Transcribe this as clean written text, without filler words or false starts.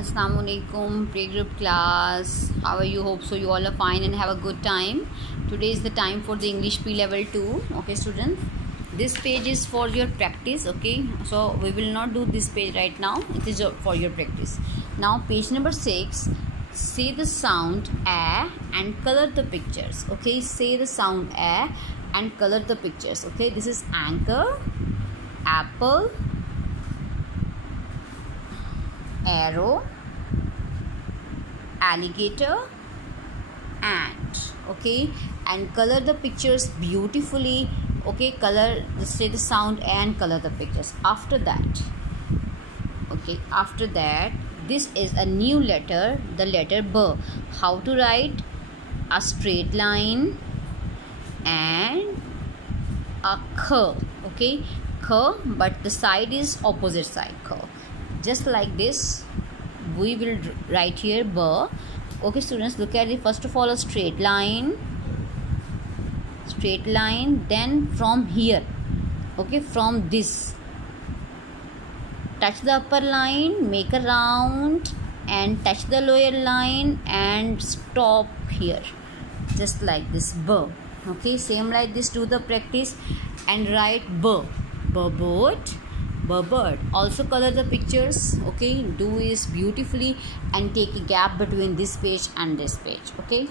Assalamualaikum playgroup class. How are you? Hope so you all are fine and have a good time. Today is the time for the English P level 2. Okay students, this page is for your practice. Okay, so we will not do this page right now. It is for your practice. Now page number 6. Say the sound a and color the pictures. Okay, say the sound a and color the pictures. Okay, this is anchor, apple, arrow, alligator, ant. Okay, and color the pictures beautifully. Okay, say the sound and color the pictures. After that, this is a new letter, the letter B. How to write? A straight line and a curve. Okay, curve, but the side is opposite side curve. Just like this, we will write here B. Okay students, look at it. First of all, a straight line, then from here, okay, from this, touch the upper line, make a round and touch the lower line and stop here, just like this, B. Okay, same like this, do the practice and write B. Boat, bird. Also color the pictures. Okay, do this beautifully and take a gap between this page and this page. Okay.